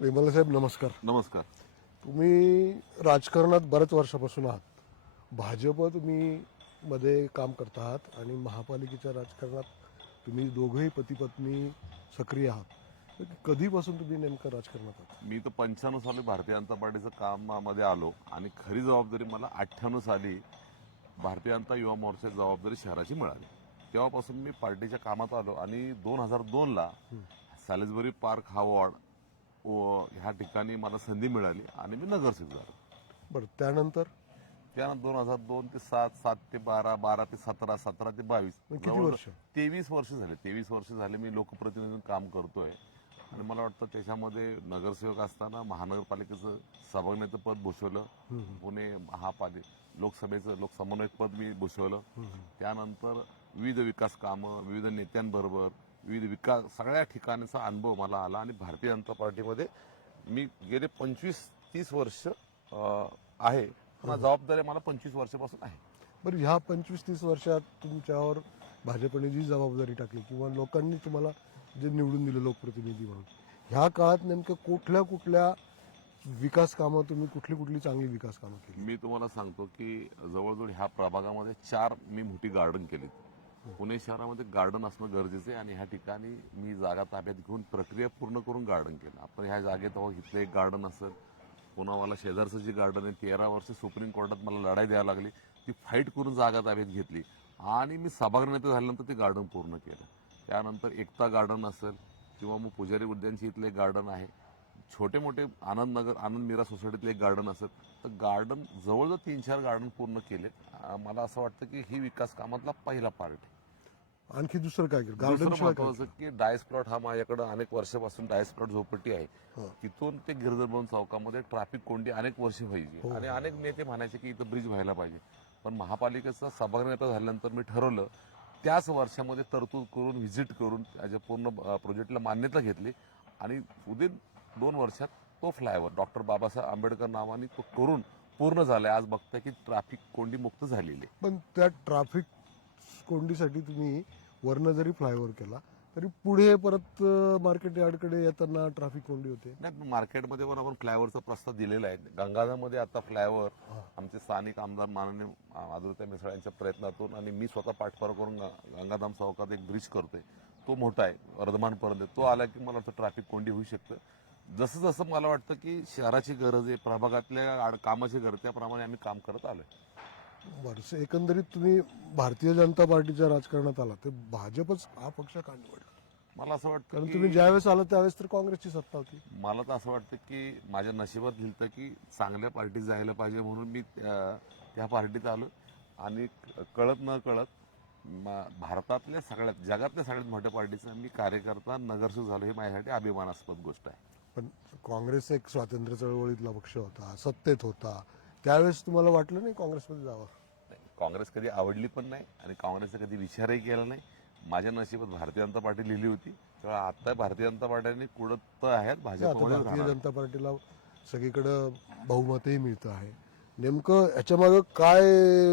विमल साहेब नमस्कार. नमस्कार. तुम्ही राजकारणात बऱ्याच वर्षापासून आहात. भाजप तुम्ही मध्ये काम करत आहात आणि महापालिकेच्या राजकारणात तुम्ही दोघंही पती पत्नी सक्रिय आहात. तर कधीपासून तुम्ही नेमकं राजकारणात आहात? मी तर पंच्याण्णव साली भारतीय जनता पार्टीचं कामामध्ये आलो आणि खरी जबाबदारी मला अठ्ठ्याण्णव साली भारतीय जनता युवा मोर्चाची जबाबदारी शहराची मिळाली. तेव्हापासून मी पार्टीच्या कामात आलो आणि दोन हजार दोनला सॅलिसबरी पार्क हा वॉर्ड ह्या ठिकाणी मला संधी मिळाली आणि मी नगरसेवक झालो बरं त्यानंतर? त्यानंतर दोन हजार दोन ते सात सात ते बारा बारा ते सतरा सतरा ते बावीस. मग किती जवळजवळ वर्ष? तेवीस वर्ष झाले. तेवीस वर्ष झाले मी लोकप्रतिनिधी म्हणून काम करतोय. आणि मला वाटतं त्याच्यामध्ये नगरसेवक असताना महानगरपालिकेचं सभागण्याचं पद भूषवलं. पुणे महापालिक लोकसभेचं लोकसमन्वयक पद मी भूषवलं. त्यानंतर विविध विकास कामं विविध नेत्यांबरोबर विविध विकास सगळ्या ठिकाणचा अनुभव मला आला आणि भारतीय जनता पार्टीमध्ये मी गेले पंचवीस तीस वर्ष आहे. पुन्हा जबाबदारी मला पंचवीस वर्षापासून आहे. बरं ह्या पंचवीस तीस वर्षात तुमच्यावर भाजपने जी जबाबदारी टाकली किंवा लोकांनी तुम्हाला जे निवडून दिलं लोकप्रतिनिधी म्हणून ह्या काळात नेमकं कुठल्या कुठल्या विकास कामं तुम्ही कुठली कुठली चांगली विकास कामं केली? मी तुम्हाला सांगतो की जवळजवळ ह्या प्रभागामध्ये चार मी मोठी गार्डन केलीत. पुणे शहरामध्ये गार्डन असणं गरजेचं आहे आणि ह्या ठिकाणी मी जागा ताब्यात घेऊन प्रक्रिया पूर्ण करून गार्डन केलं. आपण ह्या जागेत आहोत इथलं एक गार्डन असेल पुन्हा मला शेजारचं जी गार्डन आहे तेरा वर्ष सुप्रीम कोर्टात मला लढाई द्यायला लागली. ती फाईट करून जागा ताब्यात घेतली आणि मी सभागृह नेते झाल्यानंतर ते गार्डन पूर्ण केलं. त्यानंतर एकता गार्डन असेल किंवा मग पुजारी उद्यानची इथलं एक गार्डन आहे. छोटे मोठे आनंद नगर आनंद मीरा सोसायटीतले एक गार्डन असेल तर गार्डन जवळजवळ तीन चार गार्डन पूर्ण केले मला असं वाटतं की ही विकास कामातला पहिला पार्ट आहे. आणखी दुसरं काय गार्डन महत्वाचं की डायस प्लॉट हा माझ्याकडे अनेक वर्षापासून डायस प्लॉट झोपडटी आहे. हो. तिथून ते गिरधरभवन चौकामध्ये ट्रॅफिक कोंडी अनेक वर्ष हो. व्हायची आणि अनेक नेते म्हणायचे की इथं ब्रिज व्हायला पाहिजे. पण महापालिकेचा सभागृह नेता झाल्यानंतर मी ठरवलं त्याच वर्षामध्ये तरतूद करून व्हिजिट करून त्याच्या पूर्ण प्रोजेक्टला मान्यता घेतली. आणि विदिन दोन वर्षात तो फ्लायओव्हर डॉक्टर बाबासाहेब आंबेडकर नावाने तो करून पूर्ण झालाय आज बघताय की ट्रॅफिक कोंडी मुक्त झालेली आहे. पण त्या ट्रॅफिक कोंडीसाठी तुम्ही वरनं जरी फ्लायओव्हर केला तरी पुढे परत मार्केट यार्डकडे येताना ट्रॅफिक कोंडी होते. नाही मार्केटमध्ये पण आपण फ्लायओव्हरचा प्रस्ताव दिलेला आहे. गंगाधरमध्ये आता फ्लायओव्हर आमचे स्थानिक आमदार माननीय आदुरता मिसळ यांच्या प्रयत्नातून आणि मी स्वतः पाठपुरावा करून गंगाधाम चौकात एक ब्रिज करतोय. तो मोठा आहे वर्धमानपर्यंत. तो आला की मला वाटतं ट्रॅफिक कोंडी होऊ शकतं. जसं जसं मला वाटतं की शहराची गरज आहे प्रभागातल्या आड- कामाची गरज त्याप्रमाणे आम्ही काम करत आलोय. बरं एकंदरीत तुम्ही भारतीय जनता पार्टीच्या राजकारणात आला तर भाजपच हा पक्ष का निवडला? मला असं वाटतं कारण तुम्ही ज्यावेळेस आला त्यावेळेस तर काँग्रेसची सत्ता होती. मला तर असं वाटतं की माझ्या नशिबात लिहिलं की चांगल्या पार्टीत जायला पाहिजे म्हणून मी त्या पार्टीत आलो. आणि कळत न कळत भारतातल्या सगळ्यात जगातल्या सगळ्यात मोठ्या पार्टीचा मी कार्यकर्ता नगरसेवक झालो हे माझ्यासाठी अभिमानास्पद गोष्ट आहे. पण काँग्रेस एक स्वातंत्र्य चळवळीतला पक्ष होता सत्तेत होता. त्यावेळेस तुम्हाला वाटलं नाही काँग्रेसमध्ये जावं? नाही, काँग्रेस कधी आवडली पण नाही आणि काँग्रेसचा कधी विचारही केला नाही. माझ्या नशिबात भारतीय जनता पार्टी लिहिली होती. तेव्हा आता भारतीय जनता पार्टीने कुडत तर आहेत भारतीय जनता पार्टीला सगळीकडं बहुमतही मिळतं आहे. नेमकं ह्याच्या मागं काय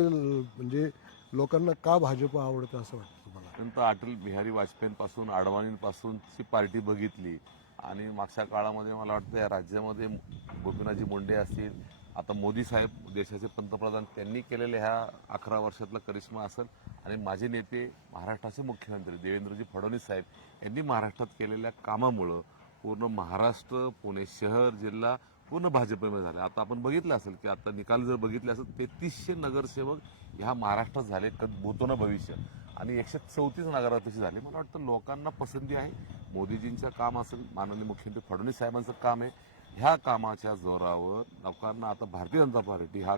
म्हणजे लोकांना का भाजप आवडतं असं वाटतं तुम्हाला? अटल बिहारी वाजपेयींपासून अडवाणींपासूनची पार्टी बघितली. आणि मागच्या काळामध्ये मला वाटतं या राज्यामध्ये गोपीनाथजी मुंडे असतील आता मोदी साहेब देशाचे पंतप्रधान त्यांनी केलेल्या ह्या अकरा वर्षातला करिश्मा असेल. आणि माझे नेते महाराष्ट्राचे मुख्यमंत्री देवेंद्रजी फडणवीस साहेब यांनी महाराष्ट्रात केलेल्या कामामुळं पूर्ण महाराष्ट्र पुणे शहर जिल्हा पूर्ण भाजपमध्ये झाले. आता आपण बघितलं असेल की आता निकाल जर बघितले असेल तेहतीसशे नगरसेवक ह्या महाराष्ट्रात झाले कद भूतो ना भविष्य. आणि एकशे चौतीस नगराध्यक्ष झाले. मला वाटतं लोकांना पसंती आहे. मोदीजींचं काम असेल माननीय मुख्यमंत्री फडणवीस साहेबांचं काम आहे. ह्या कामाच्या जोरावर लोकांना आता भारतीय जनता पार्टी हा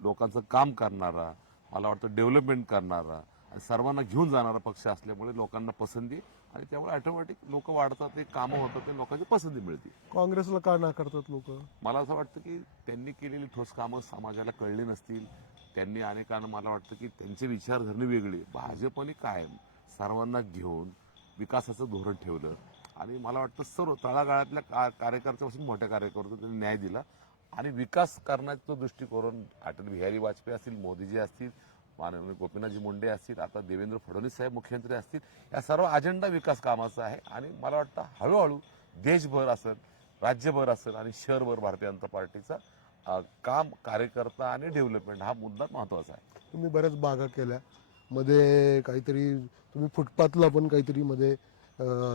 लोकांचं काम करणारा मला वाटतं डेव्हलपमेंट करणारा सर्वांना घेऊन जाणारा पक्ष असल्यामुळे लोकांना पसंती आणि त्यामुळे ऑटोमॅटिक लोक वाढतात ते कामं होतात ते लोकांची पसंती मिळते. काँग्रेसला का नाकारतात लोक? मला असं वाटतं की त्यांनी केलेली ठोस कामं समाजाला कळली नसतील. त्यांनी अनेकांना मला वाटतं की त्यांची विचारधरणी वेगळी. भाजपने काय सर्वांना घेऊन विकासाचं धोरण ठेवलं. आणि मला वाटतं सर्व तळागाळातल्या का कार्यकर्त्यापासून मोठ्या कार्यकर्त्यांना त्यांनी न्याय दिला. आणि विकास करण्याचा दृष्टिकोन अटल बिहारी वाजपेयी असतील मोदीजी असतील माननीय गोपीनाथजी मुंडे असतील आता देवेंद्र फडणवीस साहेब मुख्यमंत्री असतील या सर्व अजेंडा विकास कामाचा आहे. आणि मला वाटतं हळूहळू देशभर असेल राज्यभर असेल आणि शहरभर भारतीय जनता पार्टीचा काम कार्यकर्ता आणि डेव्हलपमेंट हा मुद्दा महत्त्वाचा आहे. तुम्ही बऱ्याच बागा केल्या. मध्ये काहीतरी तुम्ही फुटपाथला पण काहीतरी मध्ये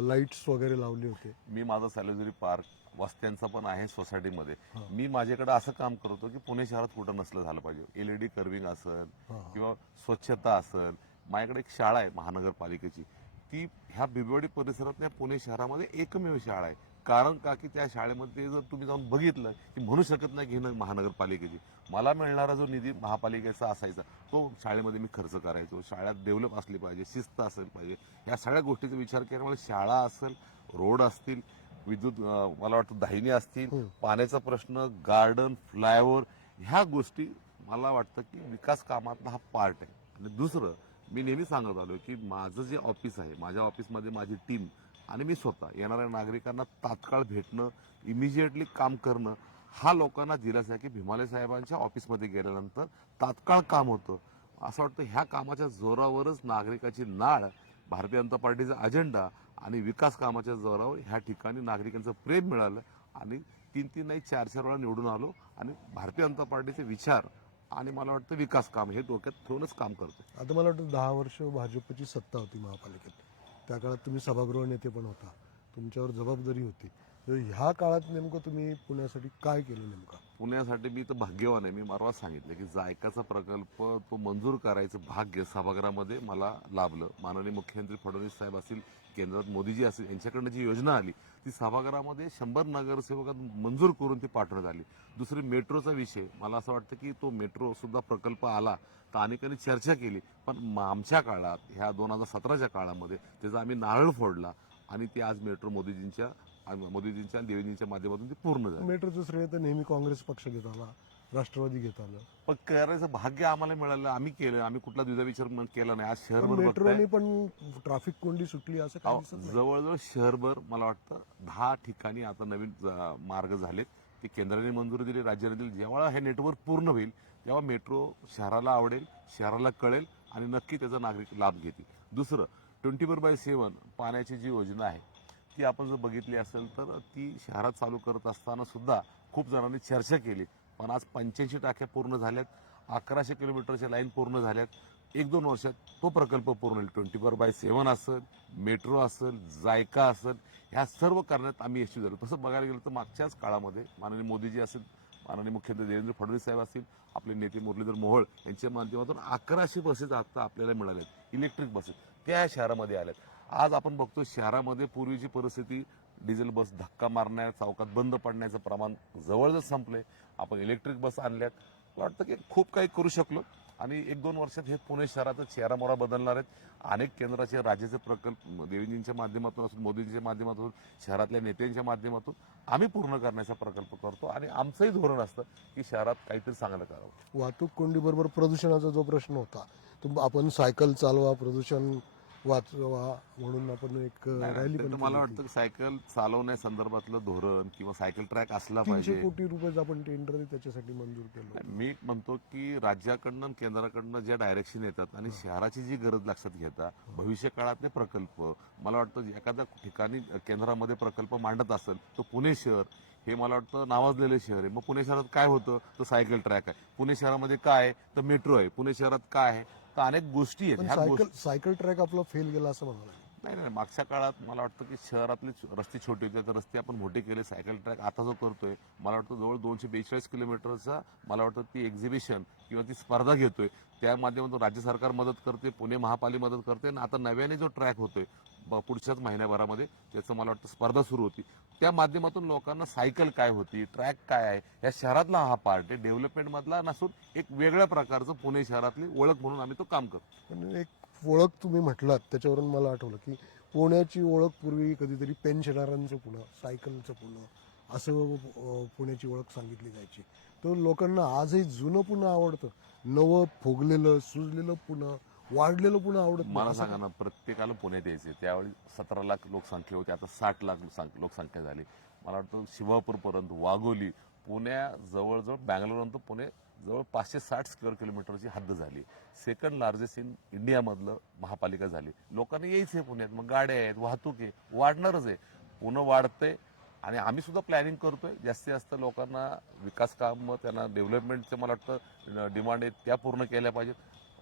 लाईट्स वगैरे लावले होते. मी माझा सॅलेजरी पार्क वस्त्यांचा पण आहे सोसायटीमध्ये. मी माझ्याकडे असं काम करतो की पुणे शहरात कुठं नसलं झालं पाहिजे. एलईडी कर्विंग असेल हा. किंवा स्वच्छता असेल. माझ्याकडे एक शाळा आहे महानगरपालिकेची. ती ह्या बिबवाडी परिसरातल्या पुणे शहरामध्ये एकमेव शाळा आहे. कारण का की त्या शाळेमध्ये जर तुम्ही जाऊन बघितलं की म्हणू शकत नाही की ही महानगरपालिकेची. मला मिळणारा जो निधी महापालिकेचा असायचा तो शाळेमध्ये मी खर्च करायचो. शाळेत डेव्हलप असली पाहिजे शिस्त असेल पाहिजे. या सगळ्या गोष्टीचा विचार केल्यामुळे शाळा असेल रोड असतील विद्युत अं, मला वाटतं दाहिनी असतील. हम्म. पाण्याचा प्रश्न गार्डन फ्लायओव्हर ह्या गोष्टी मला वाटतं की विकास कामातला हा पार्ट आहे. आणि दुसरं मी नेहमी सांगत आलो की माझं जे ऑफिस आहे माझ्या ऑफिसमध्ये माझी टीम आणि मी स्वतः येणाऱ्या नागरिकांना तात्काळ भेटणं इमिजिएटली काम करणं हा लोकांना दिलासा आहे की भीमाले साहेबांच्या ऑफिसमध्ये गेल्यानंतर तात्काळ काम होतं. असं वाटतं ह्या कामाच्या जोरावरच नागरिकाची नाळ भारतीय जनता पार्टीचा अजेंडा आणि विकास कामाच्या जोरावर ह्या ठिकाणी नागरिकांचं प्रेम मिळालं आणि तीन तीन नाही चार चार वेळा निवडून आलो आणि भारतीय जनता पार्टीचे विचार आणि मला वाटतं विकास काम हे डोक्यात ठेवूनच काम करतो आता मला वाटतं दहा वर्ष भाजपची सत्ता होती महापालिकेत. त्या काळात तुम्ही सभागृह नेते पण होता. तुमच्यावर जबाबदारी होती. तर ह्या काळात नेमकं तुम्ही पुण्यासाठी काय केलं नेमकं? पुण्यासाठी मी तर भाग्यवान आहे. मी मारवाच सांगितलं की जायकाचा प्रकल्प तो मंजूर करायचं भाग्य सभागृहामध्ये मला लाभलं. माननीय मुख्यमंत्री फडणवीस साहेब असतील केंद्रात मोदीजी असतील यांच्याकडनं जी योजना आली ती सभागृहामध्ये शंभर नगरसेवकात मंजूर करून ती पाठवण्यात आली. दुसरी मेट्रोचा विषय मला असं वाटतं की तो मेट्रोसुद्धा प्रकल्प आला तर अनेकांनी चर्चा केली पण आमच्या काळात ह्या दोन हजार सतराच्या काळामध्ये त्याचा आम्ही नारळ फोडला आणि ते आज मेट्रो मोदीजींच्या मोदीजींच्या आणि देवेंजींच्या माध्यमातून ती पूर्ण झाली. मेट्रोचं श्रेय तर नेहमी काँग्रेस पक्ष घेत आला राष्ट्रवादी घेत आलं. पण करायचं भाग्य आम्हाला मिळालं आम्ही केलं आम्ही कुठला द्विधाविचार मन केला नाही. आज शहरभर मेट्रोने पण ट्रॅफिक कोंडी सुटली असं दिसत नाही. जवळजवळ शहरभर मला वाटतं दहा ठिकाणी आता नवीन ज- मार्ग झालेत. ते केंद्राने मंजुरी दिली राज्याने दिली. जेव्हा हे नेटवर्क पूर्ण होईल तेव्हा मेट्रो शहराला आवडेल शहराला कळेल आणि नक्की त्याचा नागरिक लाभ घेतील. दुसरं ट्वेंटी फोर बाय सेवन पाण्याची जी योजना आहे ती आपण जर बघितली असेल तर ती शहरात चालू करत असताना सुद्धा खूप जणांनी चर्चा केली. पण आज पंच्याऐंशी टाक्या पूर्ण झाल्यात अकराशे किलोमीटरच्या लाईन पूर्ण झाल्यात. एक दोन वर्षात तो प्रकल्प पूर्ण होईल. ट्वेंटी फोर बाय सेवन असेल मेट्रो असेल जायका असेल ह्या सर्व करण्यात आम्ही यशस्वी झालो. तसं बघायला गेलं तर मागच्याच काळामध्ये माननीय मोदीजी असेल माननीय मुख्यमंत्री देवेंद्र फडणवीस साहेब असतील आपले नेते मुरलीधर मोहोळ यांच्या माध्यमातून अकराशे बसेस आता आपल्याला मिळाल्यात. इलेक्ट्रिक बसेस त्या शहरामध्ये आल्यात. आज आपण बघतो शहरामध्ये पूर्वीची परिस्थिती डिझेल बस धक्का मारण्या चौकात बंद पडण्याचं प्रमाण जवळजवळ संपले. आपण इलेक्ट्रिक बस आणल्यात. मला वाटतं की खूप काही करू शकलो. आणि एक दोन वर्षात हे पुणे शहराचा चेहरामोहरा बदलणार आहेत. अनेक केंद्राचे राज्याचे प्रकल्प देवेंजींच्या माध्यमातून असून मोदींच्या माध्यमातून शहरातल्या नेत्यांच्या माध्यमातून आम्ही पूर्ण करण्याचा प्रकल्प करतो. आणि आमचंही धोरण असतं की शहरात काहीतरी चांगलं करावं. वाहतूक कोंडीबरोबर प्रदूषणाचा जो प्रश्न होता तो आपण सायकल चालवा प्रदूषण वाचवा म्हणून आपण एक रॅली पण मला केली वाटतं की सायकल चालवण्यासंदर्भातलं धोरण किंवा सायकल ट्रॅक असला. तीनशे पाहिजे? कोटी रुपये आपण टेंडर त्याच्यासाठी मंजूर केलं होतं. मी म्हणतो की राज्याकडनं आणि केंद्राकडनं ज्या डायरेक्शन येतात आणि शहराची जी गरज लक्षात घेता भविष्य काळातले प्रकल्प मला वाटतं एखाद्या ठिकाणी केंद्रामध्ये प्रकल्प मांडत असेल तर पुणे शहर हे मला वाटतं नावाजलेलं शहर आहे. मग पुणे शहरात काय होतं? तर सायकल ट्रॅक आहे. पुणे शहरामध्ये काय आहे? तर मेट्रो आहे. पुणे शहरात काय आहे? तर अनेक गोष्टी आहेत. गोष्टी सायकल ट्रॅक आपला फेल गेला असं म्हणाला नाही नाही मागच्या काळात मला वाटतं की शहरातले रस्ते छोटे होते तर रस्ते आपण मोठे केले. सायकल ट्रॅक आता जो करतोय मला वाटतं जवळ दोनशे बेचाळीस किलोमीटरचा मला वाटतं ती एक्झिबिशन किंवा ती स्पर्धा घेतोय. त्या माध्यमातून राज्य सरकार मदत करते पुणे महापालिका मदत करते. आणि आता नव्याने जो ट्रॅक होतोय पुढच्याच महिन्याभरामध्ये त्याचं मला वाटतं स्पर्धा सुरू होती. त्या माध्यमातून लोकांना सायकल काय होती ट्रॅक काय आहे या शहरातला हा पार्ट आहे. डेव्हलपमेंटमधला नसून एक वेगळ्या प्रकारचं पुणे शहरातली ओळख म्हणून आम्ही तो काम करतो. पण एक ओळख तुम्ही म्हटलात त्याच्यावरून मला आठवलं की पुण्याची ओळख पूर्वी कधीतरी पेन्शनरांचं पुणं सायकलचं पुणं असं पुण्याची ओळख सांगितली जायची. तर लोकांना आजही जुनं पुणं आवडतं. नवं फुगलेलं सुजलेलं पुणं वाढलेलं पुणं आवडत नाही. मला सांगा ना प्रत्येकाला पुण्यात यायचे त्यावेळी सतरा लाख लोकसंख्या होती आता साठ लाख लोकसंख्या लोकसंख्या झाली. मला वाटतं शिवापूर पर्यंत वाघोली पुण्या जवळजवळ बँगलोरनंतर पुणे जवळ पाचशे साठ स्क्वेअर किलोमीटरची हद्द झाली. सेकंड लार्जेस्ट इन इंडियामधलं महापालिका झाली. लोकांनी यायचंय पुण्यात मग गाड्या आहेत वाहतूक आहे वाढणारच आहे. पुणे वाढतंय आणि आम्ही सुद्धा प्लॅनिंग करतोय. जास्तीत जास्त लोकांना विकास काम त्यांना डेव्हलपमेंटचे मला वाटतं डिमांड आहे त्या पूर्ण केल्या पाहिजेत.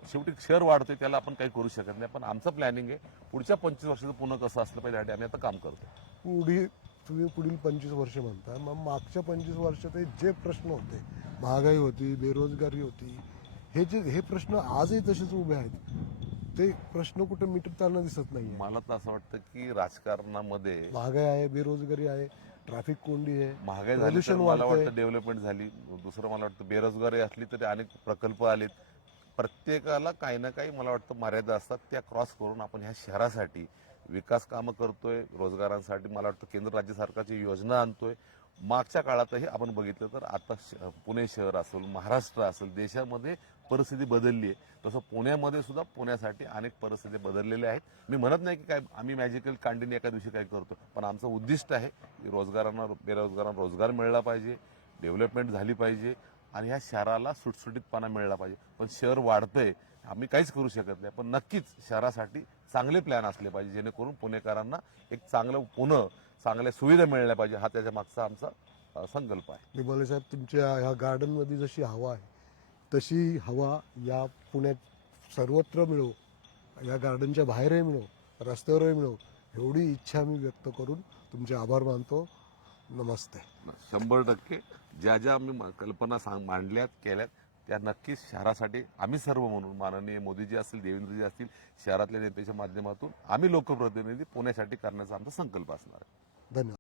शेवटी शहर वाढतोय त्याला आपण काही करू शकत नाही. पण आमचं प्लॅनिंग आहे पुढच्या पंचवीस वर्षाचं पुन्हा कसं असलं पाहिजे यासाठी आम्ही आता काम करतो पुढील तुम्ही पुढील पंचवीस वर्ष म्हणता मग मागच्या पंचवीस वर्षात हे जे प्रश्न होते महागाई होती बेरोजगारी होती हे जे हे प्रश्न आजही तसेच उभे आहेत. ते प्रश्न कुठे मिटताना दिसत नाही मला तर असं वाटतं की राजकारणामध्ये महागाई आहे बेरोजगारी आहे ट्रॅफिक कोंडी आहे महागाई झाली तर Pollution मला वाढतंय. वाटतं डेव्हलपमेंट झाली. दुसरं मला वाटतं बेरोजगारी असली तरी अनेक प्रकल्प आलेत. प्रत्येकाला काही ना काही मला वाटतं मर्यादा असतात त्या क्रॉस करून आपण ह्या शहरासाठी विकास कामं करतोय रोजगारांसाठी मला वाटतं केंद्र राज्य सरकारची योजना आणतोय. मागच्या काळातही आपण बघितलं तर आता श- पुणे शहर असेल महाराष्ट्र असेल देशामध्ये परिस्थिती बदलली आहे. तसं पुण्यामध्ये सुद्धा पुण्यासाठी अनेक परिस्थिती बदललेल्या आहेत. मी म्हणत नाही की काय आम्ही मॅजिकल कांडीने एका दिवशी काय करतो पण आमचं उद्दिष्ट आहे की रोजगारांना बेरोजगारांना रोजगार मिळला पाहिजे डेव्हलपमेंट झाली पाहिजे आणि ह्या शहराला सुटसुटीतपणा मिळला पाहिजे. पण शहर वाढतंय आम्ही काहीच करू शकत नाही. पण नक्कीच शहरासाठी चांगले प्लॅन असले पाहिजे जेणेकरून पुणेकरांना एक चांगलं पुणे चांगल्या सुविधा मिळल्या पाहिजे. हा त्याच्या मागचा आमचा संकल्प आहे. निबाले साहेब तुमच्या ह्या गार्डनमध्ये जशी हवा आहे तशी हवा या पुण्यात सर्वत्र मिळो या गार्डनच्या बाहेरही मिळो रस्त्यावरही मिळो एवढी इच्छा मी व्यक्त करून तुमचे आभार मानतो. नमस्ते. शंभर टक्के. ज्या ज्या आम्ही कल्पना सांग मांडल्यात केल्यात त्या नक्कीच शहरासाठी आम्ही सर्व म्हणून माननीय मोदीजी असतील देवेंद्रजी असतील शहरातल्या नेत्याच्या माध्यमातून आम्ही लोकप्रतिनिधी पुण्यासाठी करण्याचा आमचा संकल्प असणार आहे. धन्यवाद.